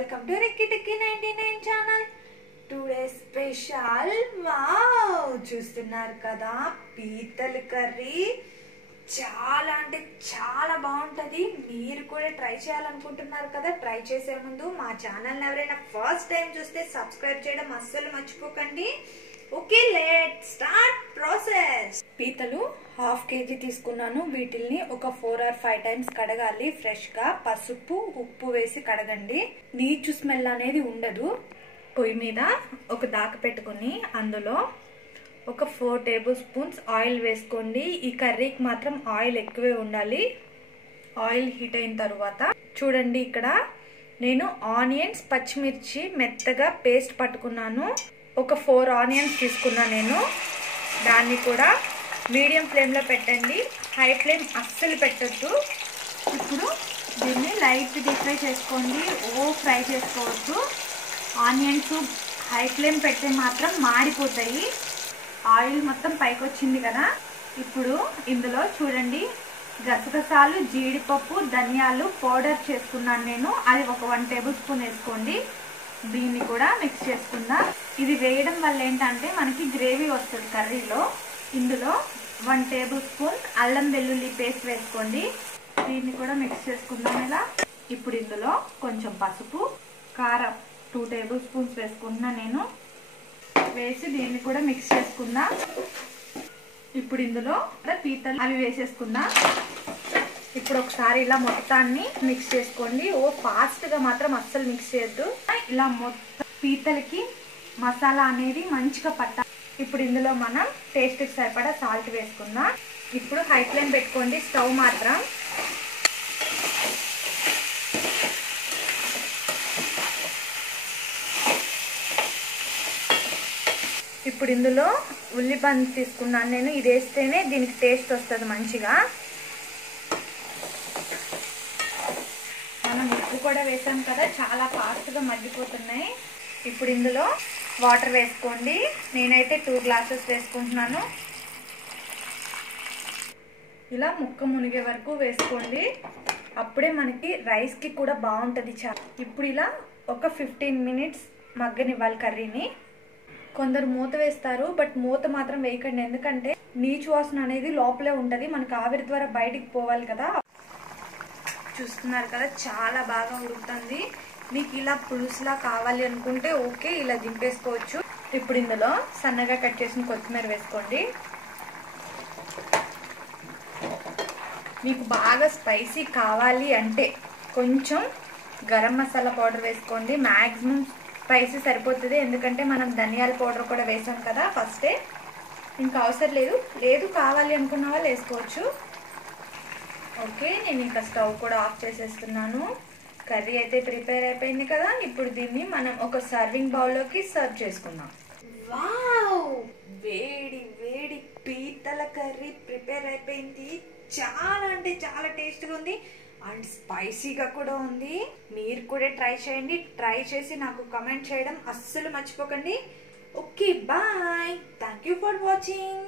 welcome to Ricky Tikki 99 channel. Today special wow చూస్తున్నారు కదా పీతల కర్రీ చాలా అంటే చాలా బాగుంటది. మీరు కూడా ట్రై చేయాలనుకుంటున్నారు కదా. ట్రై చేసే ముందు మా ఛానల్ ని ఎవరైనా ఫస్ట్ టైం చూస్తే సబ్స్క్రైబ్ చేయడం అస్సలు మర్చిపోకండి. Okay, let start process. పీతలు హాఫ్ కేజీ తీసుకున్నాను. వీటిల్ని ఒక 4 or 5 టైమ్స్ కడగాలి. ఫ్రెష్ గా పసుపు ఉప్పు వేసి కడగండి. నీచు స్మెల్ అనేది ఉండదు. పొయ్యి మీద ఒక దాక పెట్టుకుని అందులో ఒక 4 టేబుల్ స్పూన్స్ ఆయిల్ వేసుకోండి. ఈ కర్రీకి మాత్రం ఆయిల్ ఎక్కువే ఉండాలి. ఆయిల్ హీట్ అయిన తర్వాత చూడండి, ఇక్కడ నేను ఆనియన్స్ పచ్చిమిర్చి మెత్తగా పేస్ట్ పట్టుకున్నాను. ఒక 4 ఆనియన్స్ తీసుకున్నా నేను. దాన్ని కూడా మీడియం ఫ్లేమ్లో పెట్టండి. హై ఫ్లేమ్ అస్సలు పెట్టద్దు. ఇప్పుడు దీన్ని లైట్ డీప్ ఫ్రై చేసుకోండి. ఫ్రై చేసుకోవద్దు. ఆనియన్స్ హై ఫ్లేమ్ పెడితే మాత్రం మాడిపోతాయి. ఆయిల్ మొత్తం పైకి వచ్చింది కదా. ఇప్పుడు ఇందులో చూడండి, గసగసాలు జీడిపప్పు ధనియాలు పౌడర్ చేసుకున్నాను నేను. అది ఒక 1 టేబుల్ స్పూన్ వేసుకోండి. దీన్ని కూడా మిక్స్ చేసుకుందాం. ఇది వేయడం వల్ల ఏంటంటే మనకి గ్రేవీ వస్తుంది కర్రీలో. ఇందులో 1 టేబుల్ స్పూన్ అల్లం వెల్లుల్లి పేస్ట్ వేసుకోండి. దీన్ని కూడా మిక్స్ చేసుకుందాం ఇలా. ఇప్పుడు ఇందులో కొంచెం పసుపు, కారం 2 టేబుల్ స్పూన్స్ వేసుకుంటున్నా నేను. వేసి దీన్ని కూడా మిక్స్ చేసుకుందాం. ఇప్పుడు ఇందులో పీతలు అవి వేసేసుకుందాం. ఇప్పుడు ఒకసారి ఇలా మొత్తాన్ని మిక్స్ చేసుకోండి. ఫాస్ట్ గా మాత్రం అస్సలు మిక్స్ చేయొద్దు. ఇలా మొత్తం పీతలకి మసాలా అనేది మంచిగా పట్టాలి. ఇప్పుడు ఇందులో మనం టేస్ట్ కి సరిపడా సాల్ట్ వేసుకుందాం. ఇప్పుడు హై ఫ్లేమ్ పెట్టుకోండి స్టవ్ మాత్రం. ఇప్పుడు ఇందులో ఉల్లిపాయ తీసుకున్నాను నేను. ఇది వేస్తేనే దీనికి టేస్ట్ వస్తుంది మంచిగా. మనం ఉప్పు కూడా వేసాం కదా, చాలా ఫాస్ట్గా మగ్గిపోతున్నాయి. ఇప్పుడు ఇందులో వాటర్ వేసుకోండి. నేనైతే 2 గ్లాసెస్ వేసుకుంటున్నాను. ఇలా ముక్క మునిగే వరకు వేసుకోండి. అప్పుడే మనకి రైస్కి కూడా బాగుంటుంది. ఇప్పుడు ఇలా ఒక 15 మినిట్స్ మగ్గనివ్వాలి కర్రీని. కొందరు మూత వేస్తారు, బట్ మూత మాత్రం వేయకండి. ఎందుకంటే నీచు వాసన అనేది లోపలే ఉంటుంది. మనకు ఆవిరి ద్వారా బయటికి పోవాలి కదా. చూస్తున్నారు కదా, చాలా బాగా ఉడుకుతుంది. మీకు ఇలా పులుసులా కావాలి అనుకుంటే ఓకే, ఇలా దింపేసుకోవచ్చు. ఇప్పుడు ఇందులో సన్నగా కట్ చేసిన కొత్తిమీర వేసుకోండి. మీకు బాగా స్పైసీ కావాలి అంటే కొంచెం గరం మసాలా పౌడర్ వేసుకోండి. మ్యాక్సిమం స్పైసీ సరిపోతుంది. ఎందుకంటే మనం ధనియాల పౌడర్ కూడా వేసాం కదా ఫస్టే. ఇంకా అవసరం లేదు కావాలి అనుకున్న వాళ్ళు వేసుకోవచ్చు. ఓకే, నేను ఇంకా స్టవ్ కూడా ఆఫ్ చేసేస్తున్నాను. కర్రీ అయితే ప్రిపేర్ అయిపోయింది కదా. ఇప్పుడు దీన్ని మనం ఒక సర్వింగ్ బౌల్లోకి సర్వ్ చేసుకుందాం. వావ్, వేడి వేడి పీతల కర్రీ ప్రిపేర్ అయిపోయింది. చాలా అంటే చాలా టేస్ట్గా ఉంది అండ్ స్పైసీగా కూడా ఉంది. మీరు కూడా ట్రై చేయండి. ట్రై చేసి నాకు కమెంట్ చేయడం అస్సలు మర్చిపోకండి. Okay, bye. Thank you for watching.